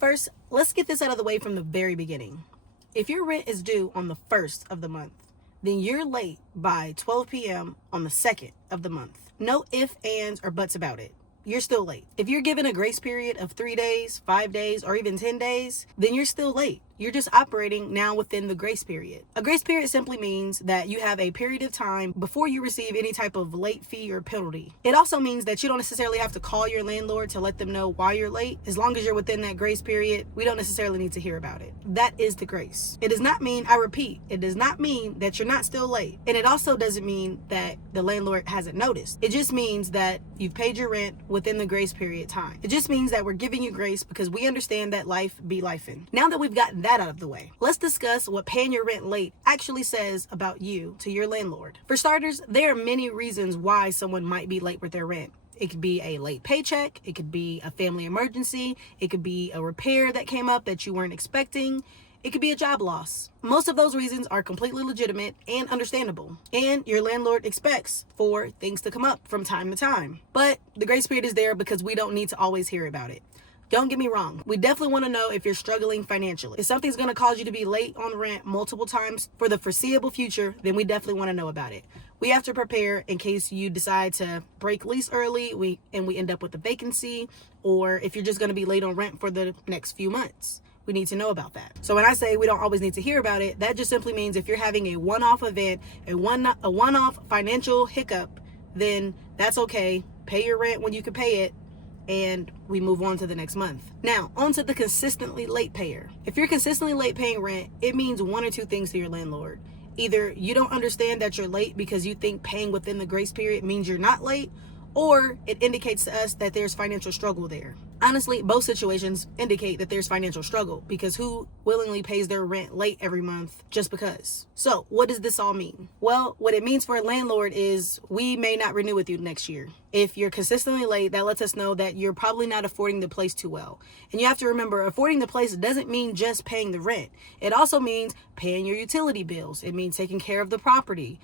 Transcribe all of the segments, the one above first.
First, let's get this out of the way from the very beginning. If your rent is due on the 1st of the month, then you're late by 12 p.m. on the 2nd of the month. No ifs, ands, or buts about it. You're still late. If you're given a grace period of 3 days, 5 days, or even 10 days, then you're still late. You're just operating now within the grace period. A grace period simply means that you have a period of time before you receive any type of late fee or penalty. It also means that you don't necessarily have to call your landlord to let them know why you're late. As long as you're within that grace period, we don't necessarily need to hear about it. That is the grace. It does not mean, I repeat, it does not mean that you're not still late. And it also doesn't mean that the landlord hasn't noticed. It just means that you've paid your rent within the grace period time. It just means that we're giving you grace because we understand that life be lifing. Now that we've gotten that out of the way, let's discuss what paying your rent late actually says about you to your landlord. For starters, there are many reasons why someone might be late with their rent. It could be a late paycheck, it could be a family emergency, it could be a repair that came up that you weren't expecting, it could be a job loss. Most of those reasons are completely legitimate and understandable, and your landlord expects for things to come up from time to time. But the grace period is there because we don't need to always hear about it. Don't get me wrong, we definitely want to know if you're struggling financially. If something's going to cause you to be late on rent multiple times for the foreseeable future, then we definitely want to know about it. We have to prepare in case you decide to break lease early we end up with a vacancy, or if you're just going to be late on rent for the next few months. We need to know about that. So when I say we don't always need to hear about it, that just simply means if you're having a one-off event, a one-off financial hiccup, then that's okay. Pay your rent when you can pay it, and we move on to the next month. Now, on to the consistently late payer. If you're consistently late paying rent, it means one or two things to your landlord. Either you don't understand that you're late because you think paying within the grace period means you're not late, or it indicates to us that there's financial struggle there. Honestly, both situations indicate that there's financial struggle, because who willingly pays their rent late every month just because? So what does this all mean? Well, what it means for a landlord is we may not renew with you next year. If you're consistently late, that lets us know that you're probably not affording the place too well. And you have to remember, affording the place doesn't mean just paying the rent. It also means paying your utility bills. It means taking care of the property,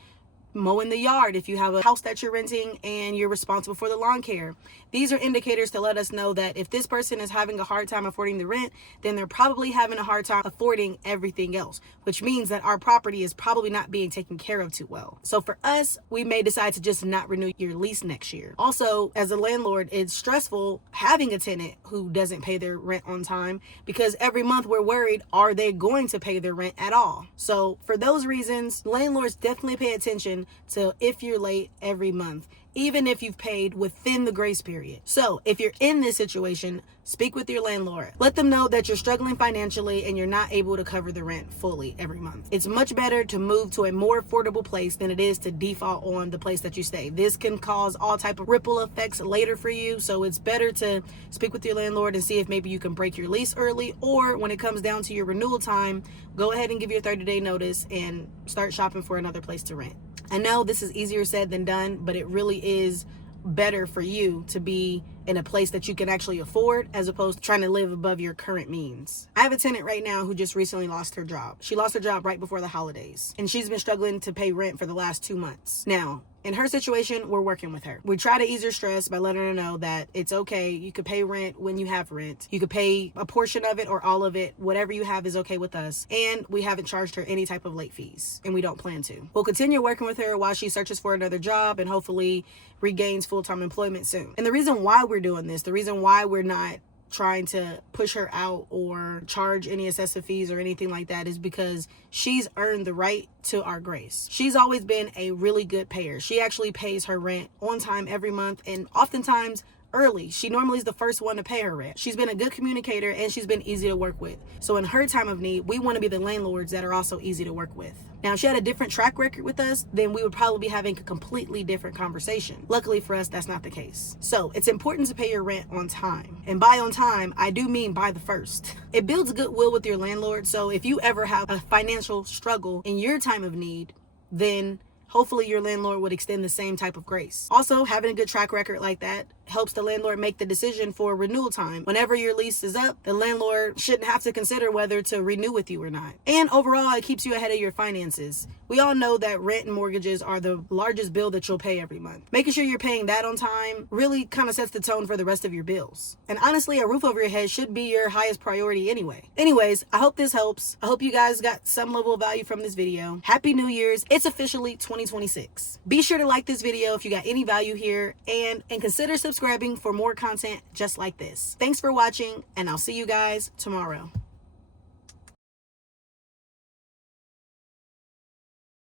mowing the yard if you have a house that you're renting and you're responsible for the lawn care. These are indicators to let us know that if this person is having a hard time affording the rent, then they're probably having a hard time affording everything else, which means that our property is probably not being taken care of too well. So for us, we may decide to just not renew your lease next year. Also, as a landlord, it's stressful having a tenant who doesn't pay their rent on time, because every month we're worried, are they going to pay their rent at all? So for those reasons, landlords definitely pay attention to if you're late every month, even if you've paid within the grace period. So if you're in this situation, speak with your landlord. Let them know that you're struggling financially and you're not able to cover the rent fully every month. It's much better to move to a more affordable place than it is to default on the place that you stay. This can cause all type of ripple effects later for you. So it's better to speak with your landlord and see if maybe you can break your lease early, or when it comes down to your renewal time, go ahead and give your 30-day notice and start shopping for another place to rent. I know this is easier said than done, but it really is better for you to be in a place that you can actually afford, as opposed to trying to live above your current means. I have a tenant right now who just recently lost her job. She lost her job right before the holidays, and she's been struggling to pay rent for the last 2 months. Now, in her situation, we're working with her. We try to ease her stress by letting her know that it's okay. You could pay rent when you have rent. You could pay a portion of it or all of it. Whatever you have is okay with us. And we haven't charged her any type of late fees, and we don't plan to. We'll continue working with her while she searches for another job and hopefully regains full-time employment soon. And the reason why we're doing this, the reason why we're not trying to push her out or charge any excessive fees or anything like that, is because she's earned the right to our grace. She's always been a really good payer. She actually pays her rent on time every month, and oftentimes early. She normally is the first one to pay her rent. She's been a good communicator, and she's been easy to work with. So in her time of need, we want to be the landlords that are also easy to work with. Now, if she had a different track record with us, then we would probably be having a completely different conversation. Luckily for us, that's not the case. So it's important to pay your rent on time. And by on time, I do mean by the 1st. It builds goodwill with your landlord. So if you ever have a financial struggle in your time of need, then hopefully your landlord would extend the same type of grace. Also, having a good track record like that helps the landlord make the decision for renewal time. Whenever your lease is up, the landlord shouldn't have to consider whether to renew with you or not. And overall, it keeps you ahead of your finances. We all know that rent and mortgages are the largest bill that you'll pay every month. Making sure you're paying that on time really kind of sets the tone for the rest of your bills. And honestly, a roof over your head should be your highest priority anyway. Anyways, I hope this helps. I hope you guys got some level of value from this video. Happy New Year's. It's officially 2026. Be sure to like this video if you got any value here, and consider subscribing for more content just like this. Thanks for watching, and I'll see you guys tomorrow.